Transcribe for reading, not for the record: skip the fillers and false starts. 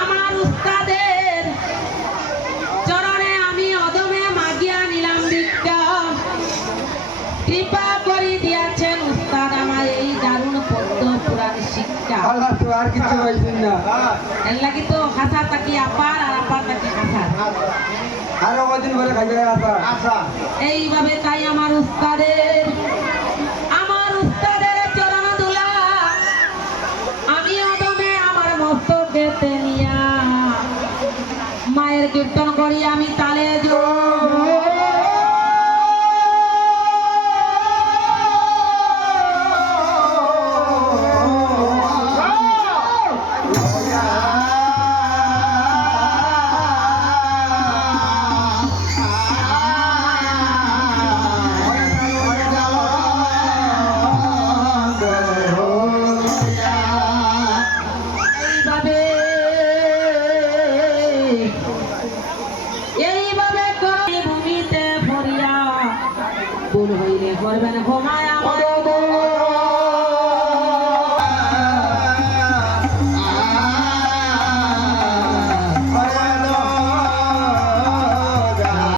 আমার উস্তাদের চরণে আমি অদমে মাগিয়া নিলাম ভিক্ষা। কৃপা করে দিয়েছেন উস্তাদ আমার এই দারুণ পদ্ম পুরাণ শিক্ষা। আর কিছু পাইছেন না, এর লাগি তো হাসা তাকি আপার আর আপার তাকি হাসা। আরো কদিন পরে খাইবে আশা। এইভাবে তাই আমার উস্তাদের চরণ দুলা আমি অদমে আমার মস্তকেতে নিয়া মায়ের কীর্তন করি আমি তালে এইভাবে করে ভূমিতে ভরিয়া ভুল হইলে করবেন ক্ষমায় আমার